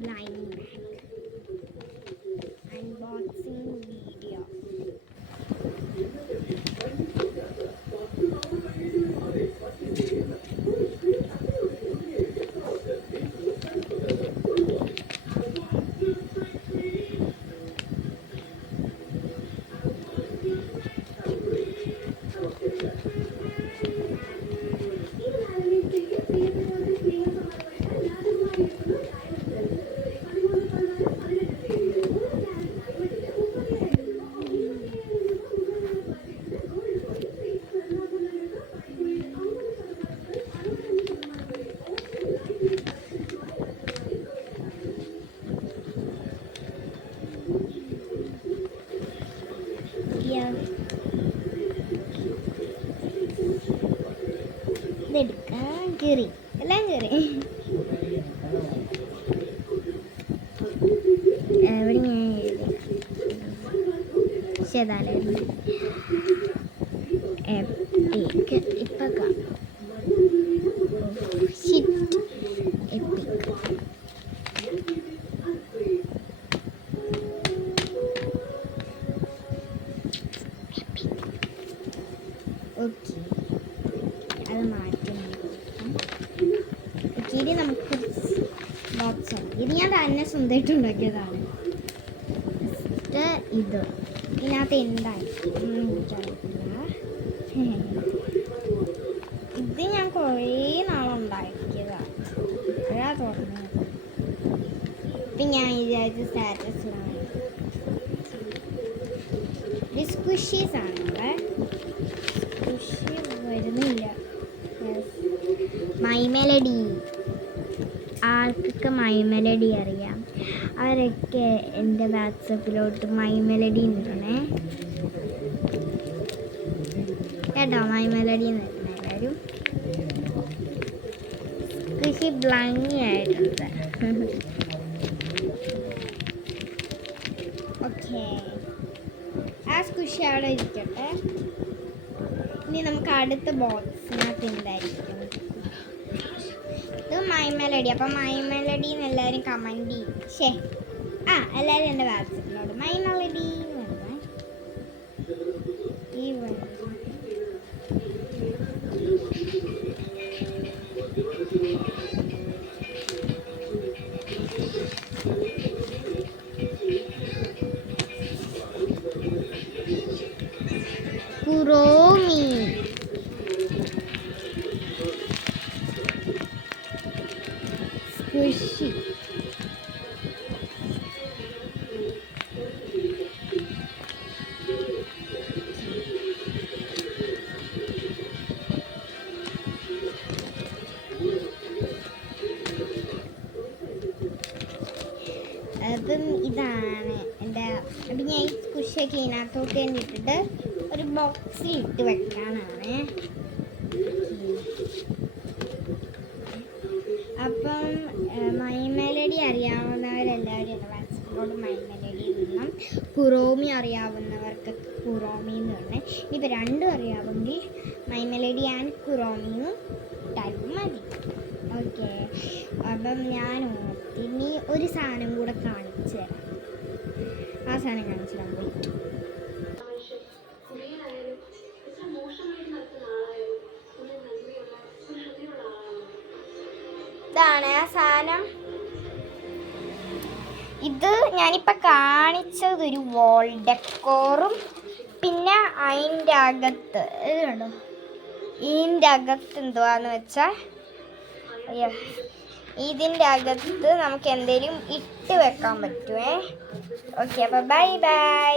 blind bag unboxing video. ഇതെടുക്കാൻ കയറി എല്ലാം കയറി എവിടെ ഞാൻ എഴുതി പക്ഷെ അതാലായിരുന്നു എപ്പിക്ക് ഇപ്പം കാണാം ഷിറ്റ് എപ്പിക്ക് ഓക്കെ അത് മാറ്റി ഇനി നമുക്ക് ബോക്സ് ഉണ്ട്. ഇത് ഞാൻ തന്നെ സ്വന്തമായിട്ട് ഉണ്ടാക്കിയതാണ്. ഇത് ഇതിനകത്ത് എന്തായിരിക്കും എനിക്കറിയില്ല. ഇത് ഞാൻ കുറേ നാളുണ്ടാക്കിയതാണ്. അതാ തുറന്നത്. ഇപ്പം ഞാൻ വിചാരിച്ച സ്റ്റാറ്റസിലാണ്. ഇത് സ്ക്വിഷീസ് ആണ്. സ്ക്വിഷി വരുന്നില്ല. മൈ മെലഡി, ആർക്കൊക്കെ മൈ മെലഡി അറിയാം അവരൊക്കെ എൻ്റെ വാട്സപ്പിലോട്ട് മൈ മെലഡി ഇടണേ കേട്ടോ. മൈ മെലഡി എന്ന് വരുന്ന എല്ലാവരും കൃഷി ഭംഗിയായിട്ടുണ്ട്. ഓക്കെ, ആ സ്ക്വിഷി അവിടെ ഇരിക്കട്ടെ. ഇനി നമുക്ക് അടുത്ത ബോക്സിനകത്ത് എന്തായിരിക്കും? ഇത് മൈ മെലഡി. അപ്പം മൈ മെലഡി എന്ന് എല്ലാവരും കമൻറ്റ് ചെയ്യും. എല്ലാവരും എൻ്റെ വാട്സപ്പിലോട്ട് മൈ മെലഡി ഈ കുറോമി സ്ക്വിഷി അപ്പം ഇതാണ് എൻ്റെ. അപ്പം ഞാൻ ഈ സ്ക്വിഷൊക്കെ ഇതിനകത്തോട്ട് തന്നെ ഇട്ടിട്ട് ഒരു ബോക്സിൽ ഇട്ട് വെക്കാനാണ്. അപ്പം മൈ മെലഡി അറിയാവുന്നവരെല്ലാവരും എൻ്റെ വാട്സപ്പിലോട്ട് മൈ മെലഡി ഇടണം. കുറോമി അറിയാവുന്നവർക്ക് കുറോമി എന്ന് പറഞ്ഞാൽ ഇനിയിപ്പോൾ രണ്ടും അറിയാമെങ്കിൽ മൈ മെലഡി ആൻഡ് കുറോമിന്ന് ടൈപ്പ് മതി. ഓക്കെ, അപ്പം ഞാൻ ഇനി ഒരു സാധനം കൂടെ കാണിച്ചു തരാം. ആ സാധനം കാണിച്ചു തരാൻ പോയിട്ട് ഇതാണ് ആ സാധനം. ഇത് ഞാനിപ്പോൾ കാണിച്ചതൊരു വോൾ ഡെക്കോറും പിന്നെ അതിൻ്റെ അകത്ത് ഇത് കണ്ടോ, ഇതിൻ്റെ അകത്ത് എന്തുവാന്ന് വെച്ചാൽ ഇതിൻ്റെ അകത്ത് നമുക്ക് എന്തെങ്കിലും ഇട്ട് വെക്കാൻ പറ്റുമേ. ഓക്കെ, അപ്പോൾ ബൈ ബൈ.